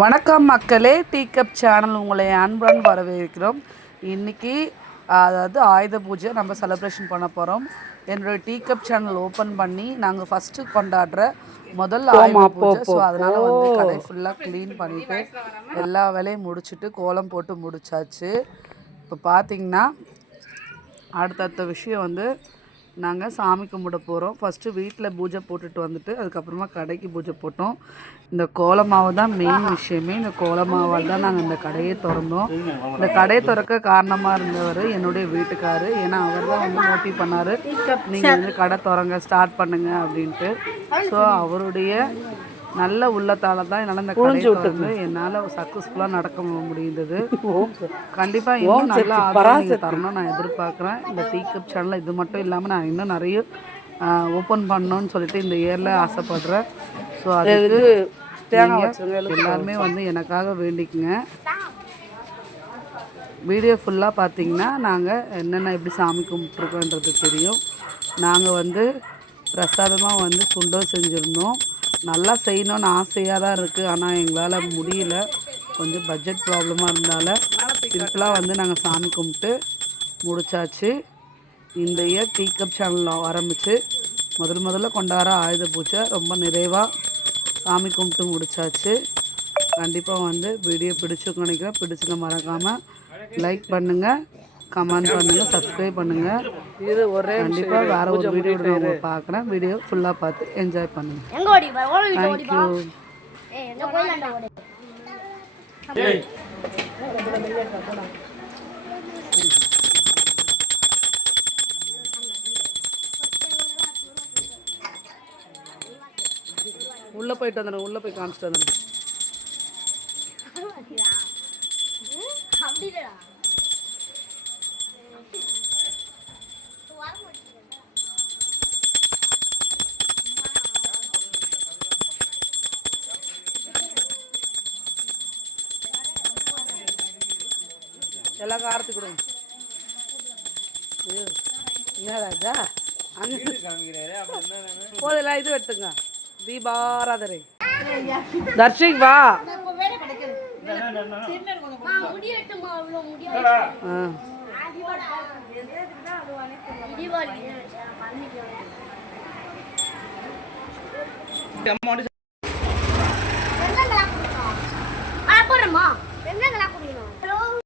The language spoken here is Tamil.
வணக்கம் மக்களே, டீ கப் சேனல் உங்களை அன்புடன் வரவேற்கிறோம். இன்றைக்கி அதாவது ஆயுத பூஜை நம்ம செலிப்ரேஷன் பண்ண போகிறோம். என்னுடைய டீ கப் சேனல் ஓப்பன் பண்ணி நாங்கள் ஃபஸ்ட்டு கொண்டாடுற முதல் ஆயுத பூஜை. ஸோ அதனால் வந்து கடை ஃபுல்லாக க்ளீன் பண்ணிவிட்டு எல்லா வேலையும் முடிச்சுட்டு கோலம் போட்டு முடித்தாச்சு. இப்போ பார்த்திங்கன்னா அடுத்தடுத்த விஷயம் வந்து நாங்கள் சாமி கும்பிட போகிறோம். ஃபஸ்ட்டு வீட்டில் பூஜை போட்டுட்டு வந்துட்டு அதுக்கப்புறமா கடைக்கு பூஜை போட்டோம். இந்த கோலமாவு தான் மெயின் விஷயமே. இந்த கோலமாவால் தான் நாங்கள் இந்த கடையை திறந்தோம். இந்த கடையை திறக்க காரணமாக இருந்தவர் என்னுடைய வீட்டுக்காரு. ஏன்னா அவர் தான் வந்து மோட்டிவ் பண்ணார், நீங்கள் வந்து கடை திறங்க ஸ்டார்ட் பண்ணுங்க அப்படின்ட்டு. ஸோ அவருடைய நல்ல உள்ளத்தால் தான் என்னால் இந்த கடையை திறந்து என்னால் சக்ஸஸ்ஃபுல்லாக நடக்க முடிந்தது. கண்டிப்பாக இன்னும் நல்ல ஆதரவு தரணும்னு நான் எதிர்பார்க்குறேன். இந்த டீ கப் சேனலில் இது மட்டும் இல்லாமல் நான் இன்னும் நிறைய ஓப்பன் பண்ணணும்னு சொல்லிட்டு இந்த இயரில் ஆசைப்படுறேன். ஸோ அதுக்கு எல்லாருமே வந்து எனக்காக வேண்டிக்குங்க. வீடியோ ஃபுல்லாக பார்த்தீங்கன்னா நாங்கள் என்னென்ன எப்படி சாமி கும்பிட்ருக்கோன்றது தெரியும். நாங்கள் வந்து பிரசாதமாக வந்து சுண்டல் செஞ்சுருந்தோம். நல்லா செய்யணும்னு ஆசையாக தான் இருக்குது, ஆனால் எங்களால் முடியல. கொஞ்சம் பட்ஜெட் ப்ராப்ளமாக இருந்தால சிம்பிளாக வந்து நாங்கள் சாமி கும்பிட்டு முடித்தாச்சு. இந்த இயர் டீ கப் சேனல் ஆரம்பித்து முதல்ல கொண்டாடுற ஆயுத பூஜை ரொம்ப நிறைவாக சாமி கும்பிட்டு முடித்தாச்சு. கண்டிப்பாக வந்து வீடியோ பிடிச்சிருக்கோம் நினைக்கிறேன். பிடிச்சிருக்க மறக்காமல் லைக் பண்ணுங்கள், கமெண்ட் பண்ணுங்கள், சப்ஸ்கிரைப் பண்ணுங்கள். இது ஒரே கண்டிப்பாக வேறு ஒரு வீடியோ நான் பார்க்குறேன். வீடியோ ஃபுல்லாக பார்த்து என்ஜாய் பண்ணுங்கள். தேங்க்யூ. உள்ளே போயிட்டு வந்துடுங்க, உள்ளே போய் காமிச்சிட்டு வந்துடுங்க. எல்லாம் ஆரத்தி கொடுங்க. என்ன ராஜா அங்கே போதெல்லாம் இது எடுத்துங்க. தீபாராதனை தர்ஷிக் வா. போடுறமா